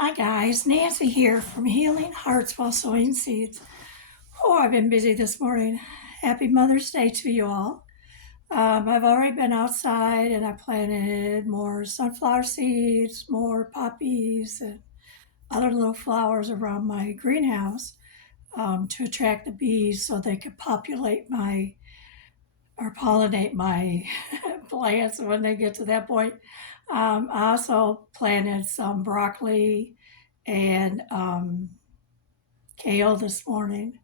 Hi guys, Nancy here from Healing Hearts While Sowing Seeds. Oh, I've been busy this morning. Happy Mother's Day to you all. I've already been outside and I planted more sunflower seeds, more poppies, and other little flowers around my greenhouse to attract the bees so they could populate my or pollinate my plants when they get to that point. I also planted some broccoli and kale this morning.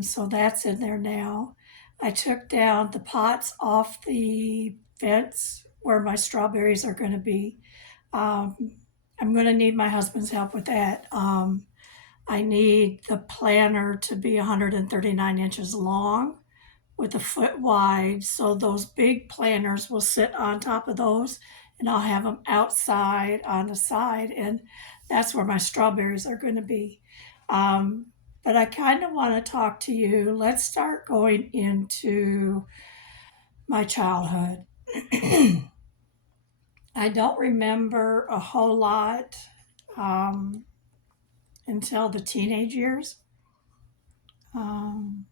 So that's in there now. I took down the pots off the fence where my strawberries are going to be. Um, I'm going to need my husband's help with that. I need the planter to be 139 inches long with a foot wide. So those big planters will sit on top of those and I'll have them outside on the side. And that's where my strawberries are going to be. Um, but I kind of want to talk to you. Let's start going into my childhood. I don't remember a whole lot um, until the teenage years. Um,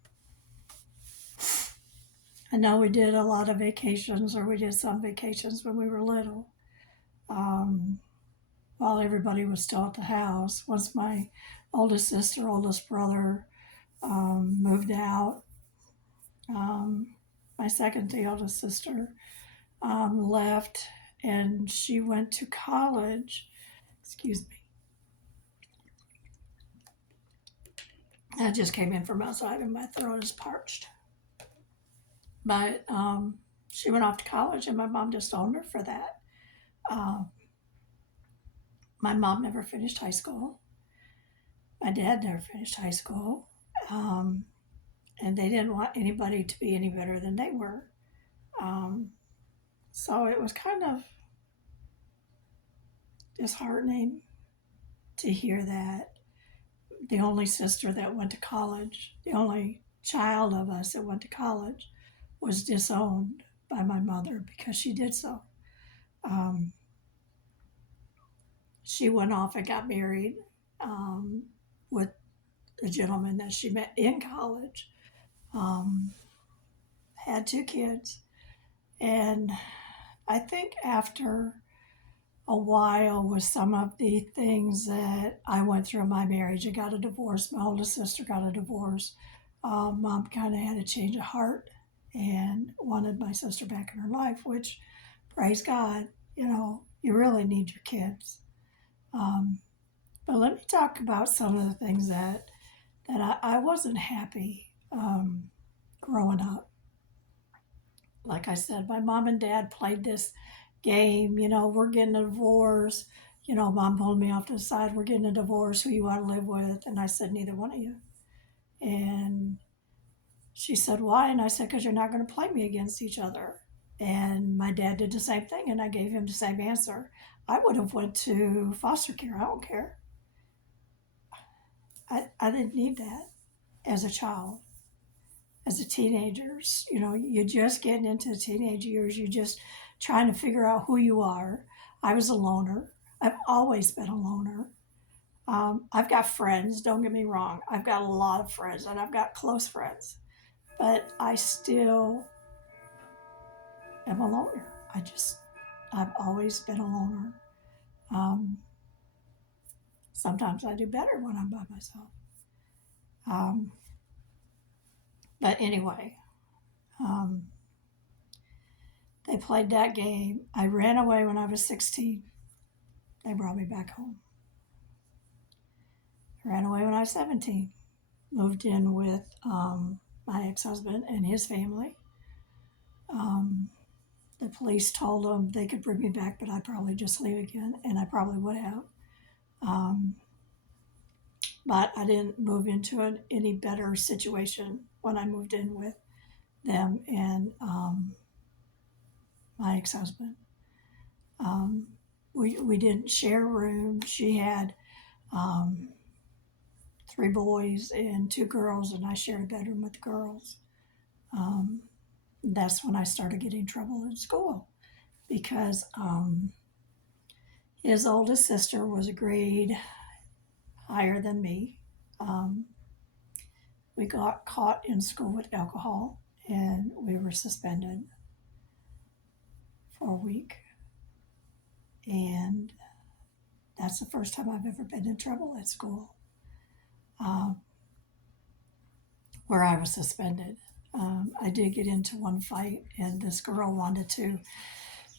I know we did a lot of vacations, or we did some vacations when we were little, um, while everybody was still at the house. Once my oldest sister, oldest brother moved out, um, my second to eldest sister left and she went to college. Excuse me. I just came in from outside and my throat is parched. But she went off to college and my mom disowned her for that. Um, my mom never finished high school. My dad never finished high school. Um, and they didn't want anybody to be any better than they were. Um, so it was kind of disheartening to hear that the only sister that went to college, the only child of us that went to college, was disowned by my mother because she did so. Um, she went off and got married with the gentleman that she met in college, had two kids, and I think after a while with some of the things that I went through in my marriage. I got a divorce. My oldest sister got a divorce. Mom kind of had a change of heart and wanted my sister back in her life, which, praise God, you really need your kids. Um, but let me talk about some of the things that I wasn't happy growing up. Like I said, my mom and dad played this game, we're getting a divorce. Mom pulled me off to the side, we're getting a divorce, who you want to live with? And I said, neither one of you. And she said, why? And I said, because you're not going to play me against each other. And my dad did the same thing, and I gave him the same answer. I would have went to foster care. I don't care. I didn't need that as a child. As a teenager, you're just getting into the teenage years. You're just trying to figure out who you are. I was a loner. I've always been a loner. I've got friends, don't get me wrong. I've got a lot of friends and I've got close friends, but I still am a loner. I've always been a loner. Um, Sometimes I do better when I'm by myself. Um, but anyway, um, they played that game. I ran away when I was 16. They brought me back home. I ran away when I was 17. Moved in with my ex husband and his family. Um, the police told them they could bring me back, but I'd probably just leave again, and I probably would have. Um, but I didn't move into any better situation when I moved in with them and my ex husband. Um, we didn't share rooms. She had um, three boys and two girls, and I shared a bedroom with the girls. Um, that's when I started getting in trouble in school because His oldest sister was a grade higher than me. Um, we got caught in school with alcohol and we were suspended for a week. And that's the first time I've ever been in trouble at school, um, where I was suspended. I did get into one fight, and this girl wanted to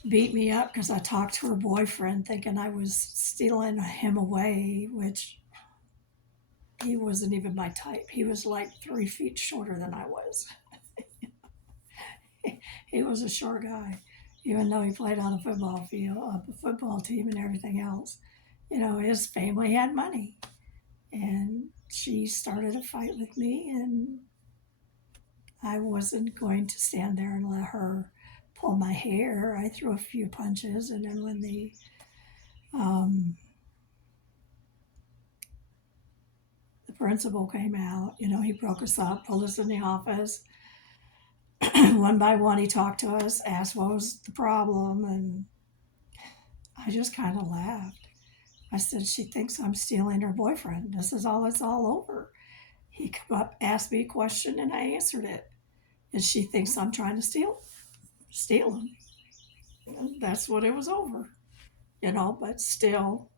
beat me up because I talked to her boyfriend thinking I was stealing him away, which he wasn't even my type. He was like 3 feet shorter than I was. He was a short guy, even though he played on a football field, a football team, and everything else. His family had money, and she started a fight with me, and I wasn't going to stand there and let her pull my hair. I threw a few punches, and then when um, the principal came out, he broke us up, pulled us in the office. One by one, he talked to us, asked what was the problem, and I just kind of laughed. I said, she thinks I'm stealing her boyfriend. It's all over. He come up, asked me a question, and I answered it. And she thinks I'm trying to steal him. And that's what it was over, but still,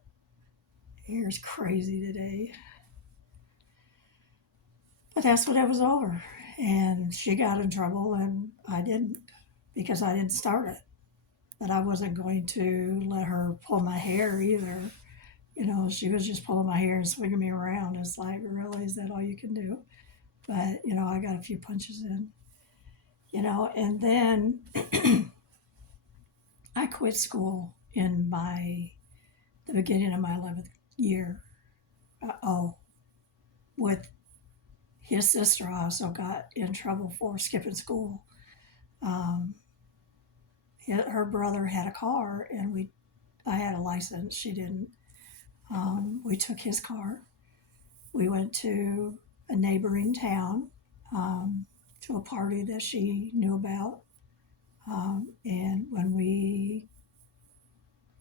here's crazy today. But that's what it was over. And she got in trouble, and I didn't, because I didn't start it. But I wasn't going to let her pull my hair either. She was just pulling my hair and swinging me around. It's like, really, is that all you can do? But, I got a few punches in, and then I quit school in the beginning of my 11th year. With his sister also got in trouble for skipping school. Um, her brother had a car, and I had a license. She didn't. We took his car. We went to a neighboring town, to a party that she knew about. And when we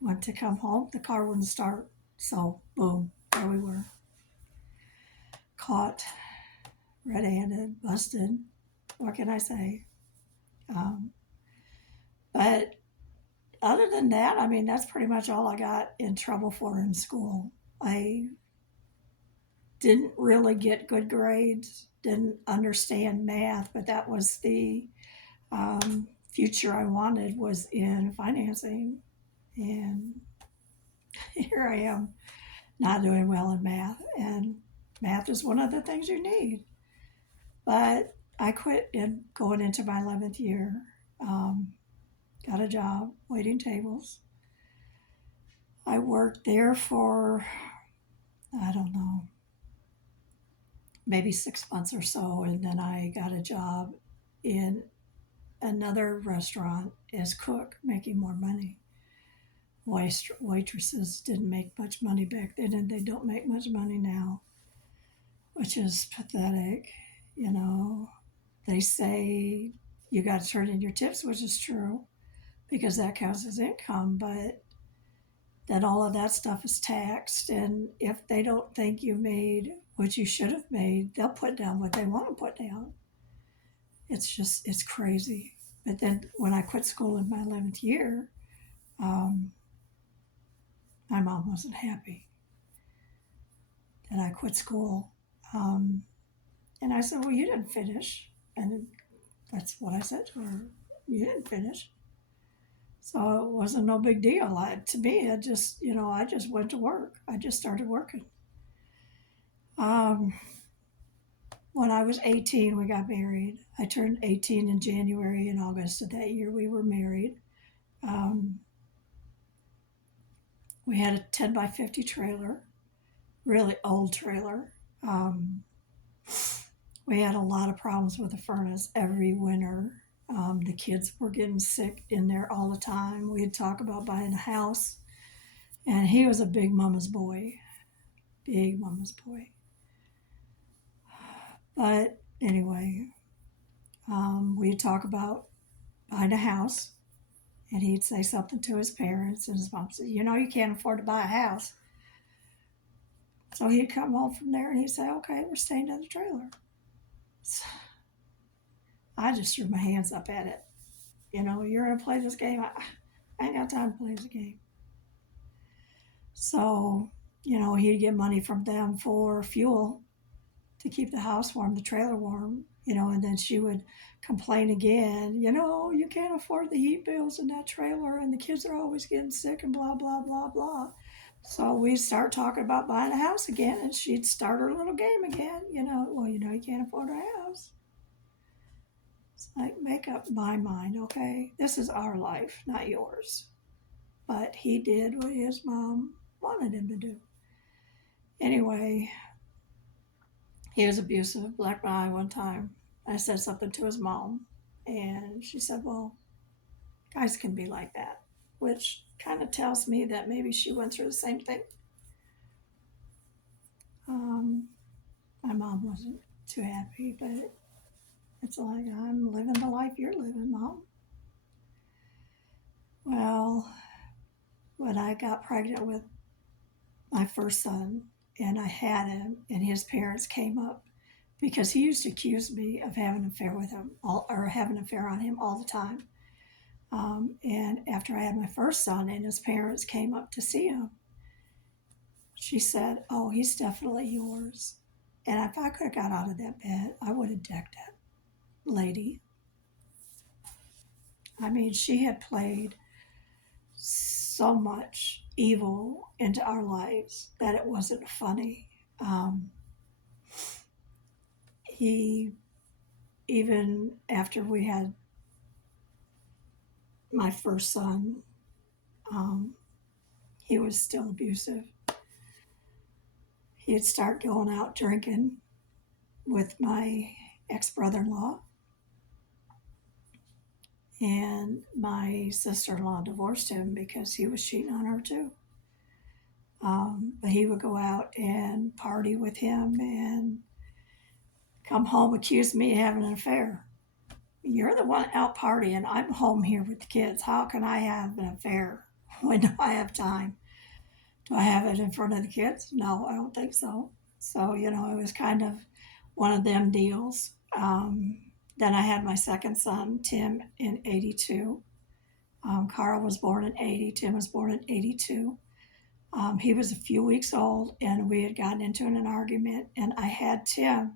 went to come home, the car wouldn't start. So, boom, there we were. Caught, red handed, busted. What can I say? Um, but other than that, I mean, that's pretty much all I got in trouble for in school. I didn't really get good grades, didn't understand math, but that was the future I wanted, was in financing. And here I am, not doing well in math. And math is one of the things you need. But I quit going into my 11th year. Got a job waiting tables. I worked there for, I don't know, maybe 6 months or so, and then I got a job in another restaurant as cook, making more money. Waitresses didn't make much money back then, and they don't make much money now, which is pathetic. They say you got to turn in your tips, which is true, because that counts as income, but then all of that stuff is taxed. And if they don't think you made what you should have made, they'll put down what they want to put down. It's crazy. But then when I quit school in my 11th year, um, my mom wasn't happy that I quit school. And I said, well, you didn't finish. And that's what I said to her. You didn't finish. So it wasn't no big deal. To me, I just went to work. I just started working. When I was 18, we got married. I turned 18 in January and August of that year. We were married. Um, we had a 10 by 50 trailer, really old trailer. We had a lot of problems with the furnace every winter. The kids were getting sick in there all the time. We'd talk about buying a house, and he was a big mama's boy. Big mama's boy. But anyway, we'd talk about buying a house, And he'd say something to his parents, and his mom said, you can't afford to buy a house. So he'd come home from there and he'd say, okay, we're staying in the trailer. So I just threw my hands up at it. You're going to play this game. I ain't got time to play this game. So, he'd get money from them for fuel to keep the house warm, the trailer warm, and then she would complain again, you can't afford the heat bills in that trailer and the kids are always getting sick and blah, blah, blah, blah. So we'd start talking about buying a house again and she'd start her little game again, you can't afford a house. It's like, make up my mind, okay? This is our life, not yours. But he did what his mom wanted him to do. Anyway, he was abusive, black my eye one time. I said something to his mom, and she said, well, guys can be like that, which kind of tells me that maybe she went through the same thing. My mom wasn't too happy, but it's like, I'm living the life you're living, Mom. Well, when I got pregnant with my first son and I had him, and his parents came up because he used to accuse me of having an affair with him or having an affair on him all the time. And after I had my first son and his parents came up to see him, she said, oh, he's definitely yours. And if I could have got out of that bed, I would have decked that lady. I mean, she had played so much evil into our lives that it wasn't funny. He, even after we had my first son, he was still abusive. He'd start going out drinking with my ex-brother-in-law, and my sister-in-law divorced him because he was cheating on her too. But he would go out and party with him and come home, accuse me of having an affair. You're the one out partying. I'm home here with the kids. How can I have an affair? When do I have time? Do I have it in front of the kids? No, I don't think so. So, it was kind of one of them deals. Then I had my second son, Tim, in 82. Carl was born in 80. Tim was born in 82. He was a few weeks old, and we had gotten into an argument, and I had Tim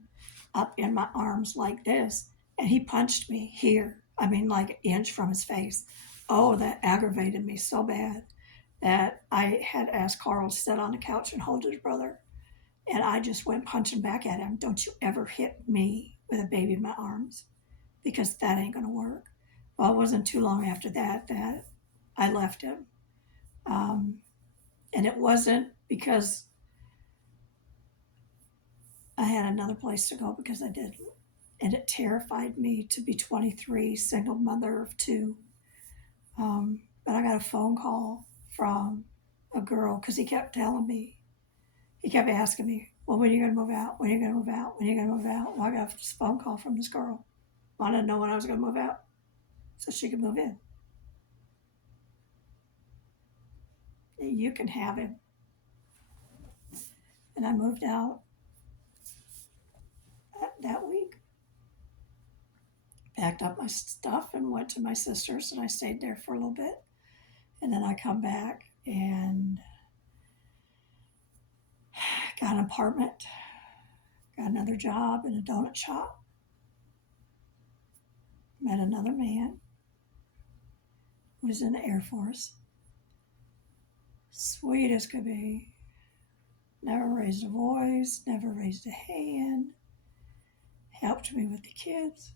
up in my arms like this, and he punched me here. I mean, like an inch from his face. Oh, that aggravated me so bad that I had asked Carl to sit on the couch and hold his brother. And I just went punching back at him. Don't you ever hit me with a baby in my arms, because that ain't going to work. Well, it wasn't too long after that I left him. And it wasn't because I had another place to go, because I did. And it terrified me to be 23, single mother of two. But I got a phone call from a girl, because he kept asking me, well, when are you going to move out? When are you going to move out? When are you going to move out? Well, I got this phone call from this girl. Wanted to know when I was going to move out so she could move in. You can have him. And I moved out that week. Packed up my stuff and went to my sister's, and I stayed there for a little bit. And then I come back and got an apartment, got another job in a donut shop, met another man who was in the Air Force. Sweet as could be. Never raised a voice, never raised a hand, helped me with the kids.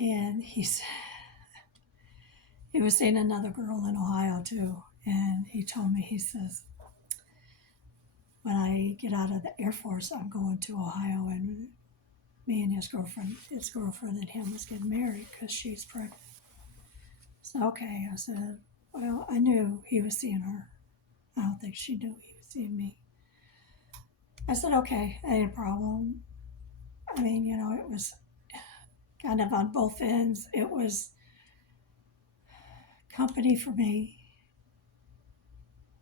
And he was seeing another girl in Ohio too. And he told me, he says, when I get out of the Air Force, I'm going to Ohio, and me and his girlfriend and him was getting married because she's pregnant. So, okay, I said, well, I knew he was seeing her. I don't think she knew he was seeing me. I said, okay, ain't a problem. I mean, it was kind of on both ends. It was company for me.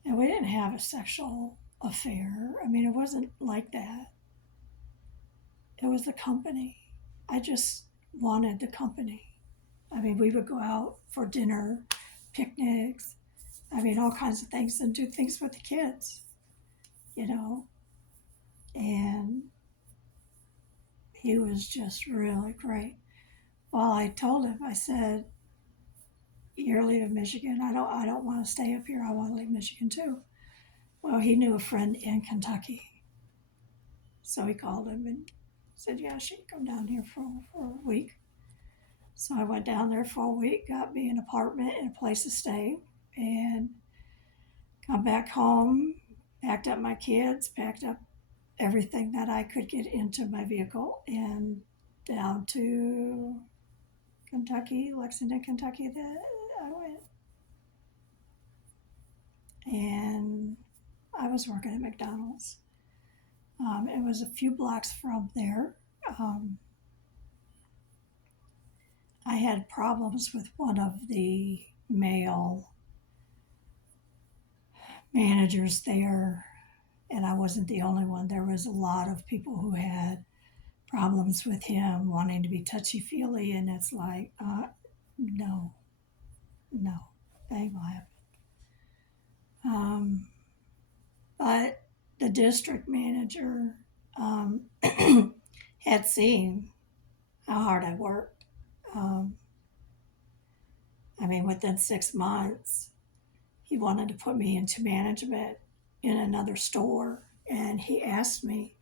And we didn't have a sexual affair. I mean, it wasn't like that. It was the company. I just wanted the company. I mean, we would go out for dinner, picnics, I mean, all kinds of things, and do things with the kids, you know. And he was just really great. Well, I told him, I said, "You're leaving Michigan. I don't want to stay up here. I want to leave Michigan too." Well, he knew a friend in Kentucky, so he called him and said, "Yeah, she can come down here for a week." So I went down there for a week, got me an apartment and a place to stay, and got back home, packed up my kids, packed up everything that I could get into my vehicle, and down to Kentucky, Lexington, Kentucky, that I went. And I was working at McDonald's. It was a few blocks from there. Um, I had problems with one of the male managers there, and I wasn't the only one. There was a lot of people who had problems with him wanting to be touchy feely, and it's like, no, no, that ain't gonna happen. Um, but the district manager um, had seen how hard I worked. Um, I mean, within 6 months, he wanted to put me into management in another store. And he asked me,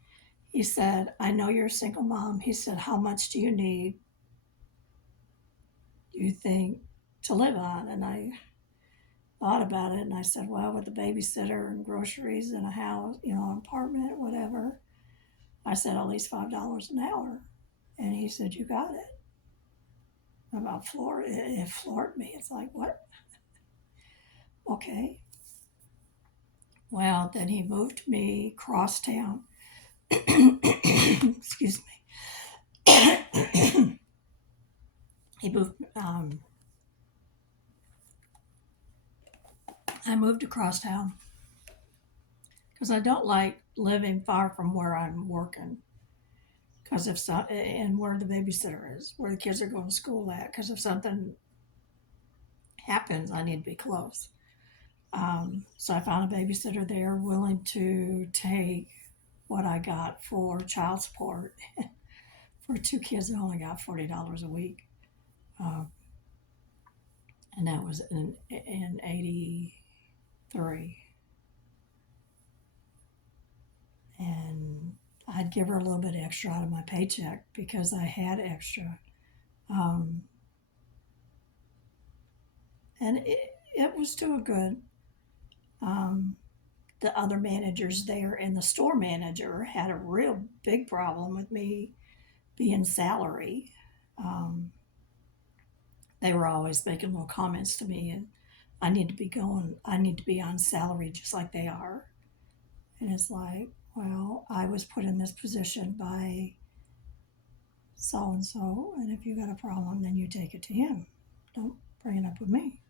he said, "I know you're a single mom." He said, "How much do you think, to live on?" And I thought about it and I said, "Well, with a babysitter and groceries and a house, an apartment, whatever," I said, "at least $5 an hour." And he said, "You got it." About floor, it floored me. It's like, what? Okay. Well, then he moved me cross town. Excuse me. he moved. I moved across town because I don't like living far from where I'm working. Because if so, and where the babysitter is, where the kids are going to school at. Because if something happens, I need to be close. So I found a babysitter there willing to take what I got for child support. For two kids, I only got $40 a week, uh, and that was in '83. And I'd give her a little bit extra out of my paycheck because I had extra, um, and it was doing good. Um, the other managers there and the store manager had a real big problem with me being salary. Um, they were always making little comments to me, and I need to be on salary just like they are. And it's like, well, I was put in this position by so and so, and if you got a problem, then you take it to him. Don't bring it up with me.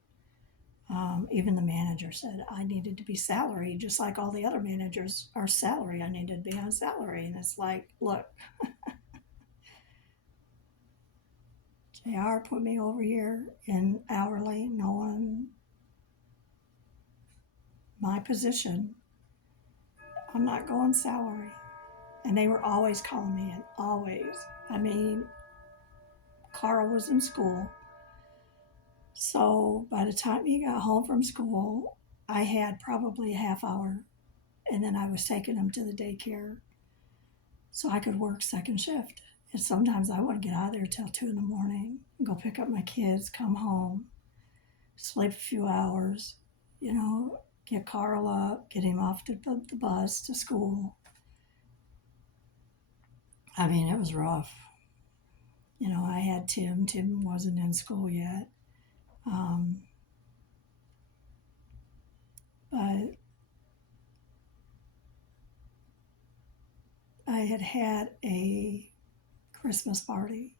Even the manager said I needed to be salary, just like all the other managers are salary. I needed to be on salary. And it's like, look, JR put me over here in hourly, knowing my position. I'm not going salary. And they were always calling me in, always. I mean, Carl was in school. So by the time he got home from school, I had probably a half hour. And then I was taking him to the daycare so I could work second shift. And sometimes I wouldn't get out of there till 2 in the morning, go pick up my kids, come home, sleep a few hours, get Carl up, get him off to the bus to school. I mean, it was rough. I had Tim. Tim wasn't in school yet. Um, but I had a Christmas party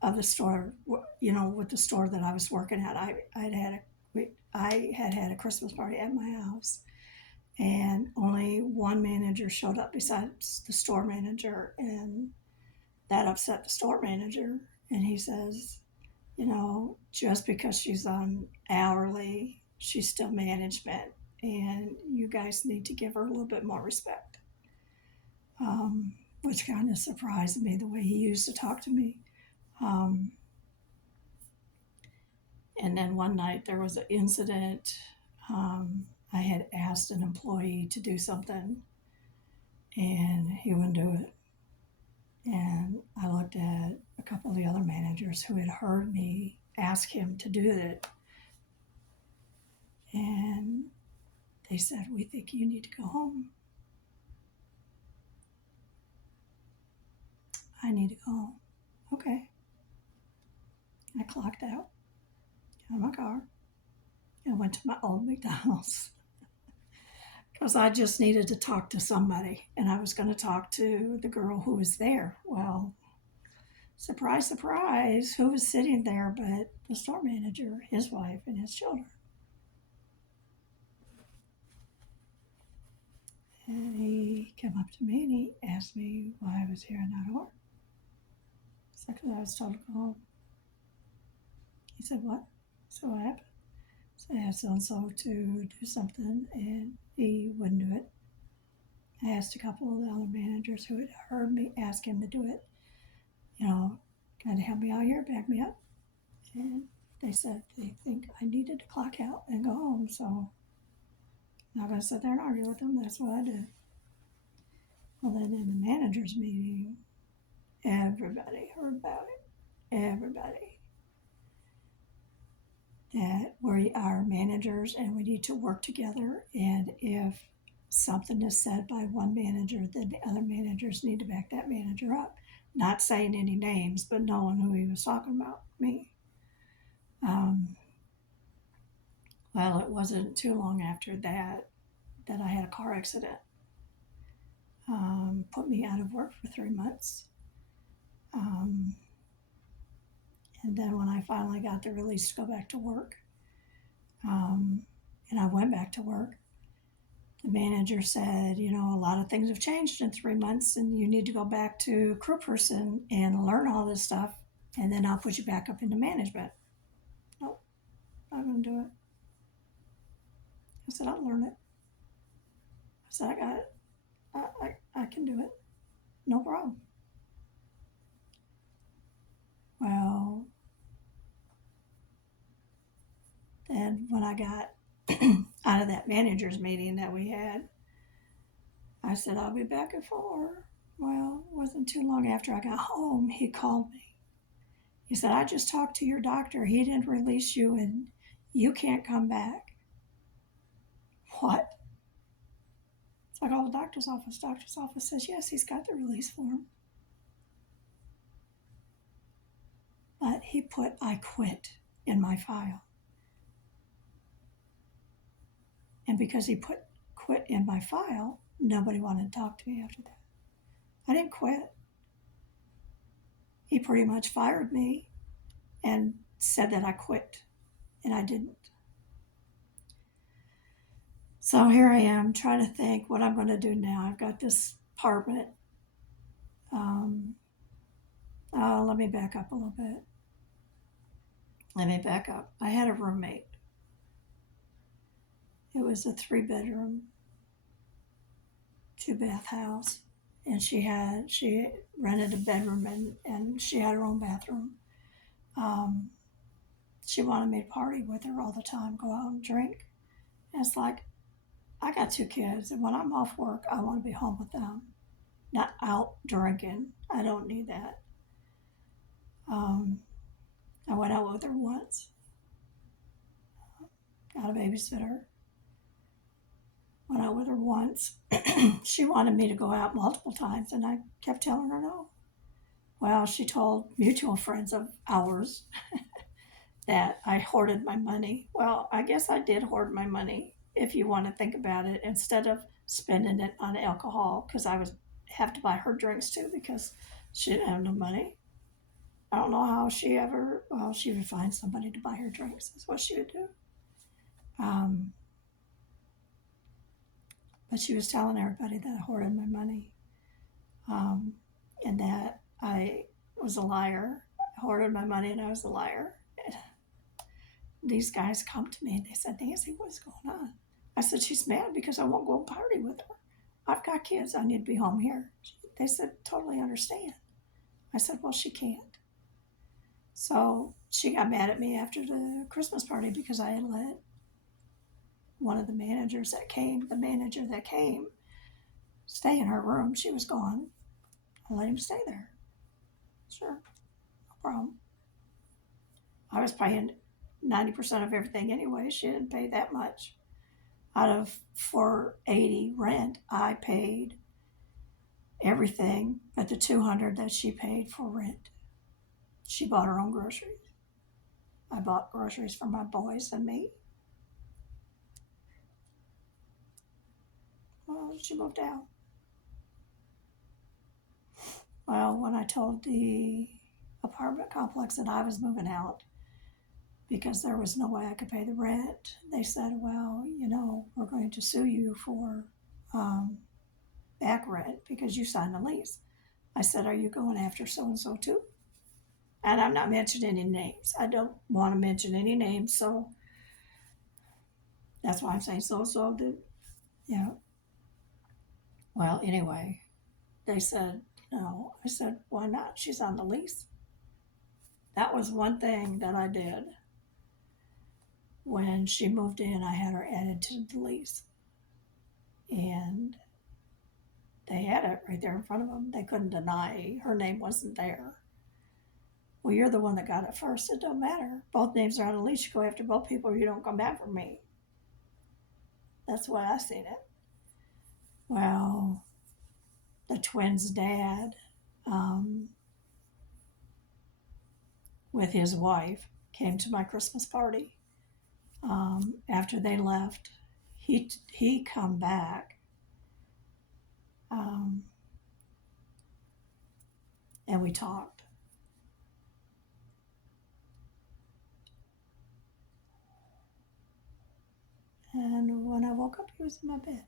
of the store, with the store that I was working at. I'd had I had had a Christmas party at my house, and only one manager showed up besides the store manager, and that upset the store manager. And he says, just because she's on hourly, she's still management, and you guys need to give her a little bit more respect. Which kind of surprised me the way he used to talk to me. Um, and then one night there was an incident. I had asked an employee to do something, and he wouldn't do it. And I looked at a couple of the other managers who had heard me ask him to do it, and they said, "We think you need to go home." I need to go home. Okay. I clocked out, got in my car, and went to my old McDonald's because I just needed to talk to somebody, and I was going to talk to the girl who was there. Well, surprise, surprise, who was sitting there but the store manager, his wife, and his children. And he came up to me and he asked me why I was here and not at work. So, because I was told to go home. He said, "What?" So, what happened? So, I asked so and so to do something, and he wouldn't do it. I asked a couple of the other managers who had heard me ask him to do it, kind of help me out here, back me up. And they said they think I needed to clock out and go home. So I'm not going to sit there and argue with them. That's what I did. Well, then in the managers meeting, everybody heard about it. Everybody. That we are managers and we need to work together. And if something is said by one manager, then the other managers need to back that manager up. Not saying any names, but knowing who he was talking about, me. Well, it wasn't too long after that I had a car accident. Put me out of work for 3 months. Um, and then when I finally got the release to go back to work, and I went back to work, the manager said, a lot of things have changed in 3 months, and you need to go back to crew person and learn all this stuff, and then I'll put you back up into management. Nope, not going to do it. I said, I'll learn it. I said, I got it. I can do it. No problem. Well, then when I got out of that managers meeting that we had, I said, I'll be back at 4. Well, it wasn't too long after I got home, he called me. He said, I just talked to your doctor. He didn't release you and you can't come back. What? So I called the doctor's office. Doctor's office says, yes, he's got the release form. But he put, I quit in my file. And because he put quit in my file, nobody wanted to talk to me after that. I didn't quit. He pretty much fired me and said that I quit, and I didn't. So here I am trying to think what I'm going to do now. I've got this apartment. Let me back up a little bit. I had a roommate. It was a 3-bedroom, 2-bath house, and she rented a bedroom and she had her own bathroom. She wanted me to party with her all the time, go out and drink. And it's like, I got 2 kids, and when I'm off work, I want to be home with them, not out drinking. I don't need that. I went out with her once, got a babysitter. Went out with her once. She wanted me to go out multiple times, and I kept telling her no. Well, she told mutual friends of ours that I hoarded my money. Well, I guess I did hoard my money, if you want to think about it, instead of spending it on alcohol, because I would have to buy her drinks too because she didn't have no money. I don't know how she would find somebody to buy her drinks. That's what she would do. Um, but she was telling everybody that I hoarded my money, um, and that I was a liar. I hoarded my money and I was a liar. These guys come to me and they said, Nancy, what's going on? I said, she's mad because I won't go party with her. I've got kids. I need to be home here. They said, totally understand. I said, well, she can't. So she got mad at me after the Christmas party because I had let one of the managers that came, stay in her room. She was gone. I let him stay there. Sure, no problem. I was paying 90% of everything anyway. She didn't pay that much. Out of $480 rent, I paid everything but the $200 that she paid for rent. She bought her own groceries. I bought groceries for my boys and me. Well, she moved out. Well, when I told the apartment complex that I was moving out because there was no way I could pay the rent, they said, well, we're going to sue you for back rent because you signed the lease. I said, are you going after so-and-so too? And I'm not mentioning any names. I don't want to mention any names, so that's why I'm saying so-and-so did, Well, anyway, they said, no. I said, why not? She's on the lease. That was one thing that I did. When she moved in, I had her added to the lease. And they had it right there in front of them. They couldn't deny her name wasn't there. Well, you're the one that got it first. It don't matter. Both names are on the lease. You go after both people or you don't come back for me. That's why I seen it. Well, the twins' dad, with his wife, came to my Christmas party. After they left, he come back, and we talked. And when I woke up, he was in my bed.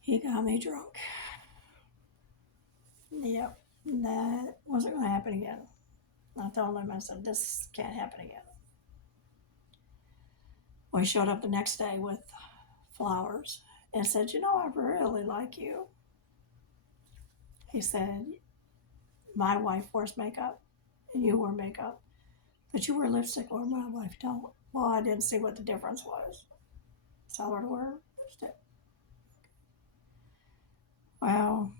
He got me drunk. Yep, that wasn't going to happen again. I told him, I said, this can't happen again. Well, he showed up the next day with flowers and said, I really like you. He said, my wife wears makeup and you wear makeup, but you wear lipstick or my wife don't. Well, I didn't see what the difference was. Saw her to wear lipstick. Well,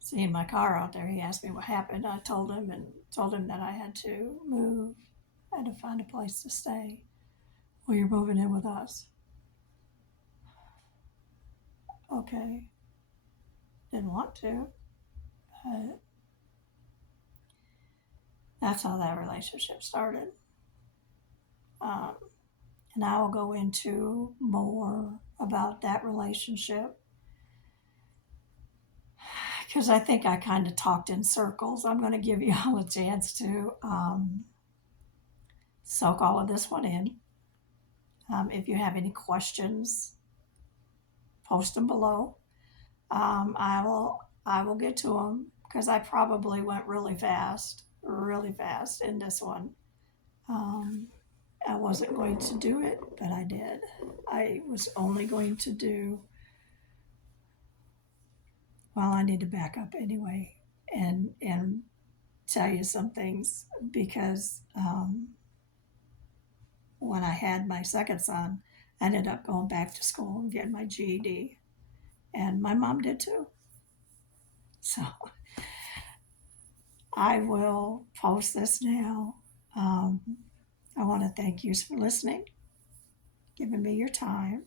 seeing my car out there, he asked me what happened. I told him that I had to move. I had to find a place to stay. Well, you're moving in with us. Okay. Didn't want to, but that's how that relationship started. And I will go into more about that relationship because I think I kind of talked in circles. I'm going to give you all a chance to soak all of this one in. If you have any questions, post them below. I will get to them because I probably went really fast in this one. I wasn't going to do it, but I did. I was only going to do, well, I need to back up anyway and tell you some things because when I had my second son, I ended up going back to school and getting my GED. And my mom did too. So I will post this now. I want to thank you for listening, giving me your time.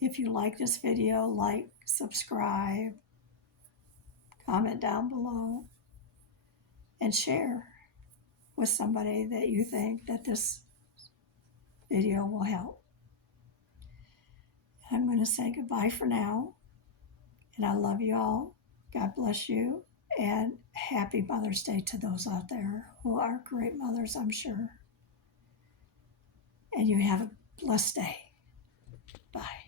If you like this video, like, subscribe, comment down below, and share with somebody that you think that this video will help. I'm going to say goodbye for now, and I love you all. God bless you, And happy Mother's Day to those out there who are great mothers, I'm sure. And you have a blessed day. Bye.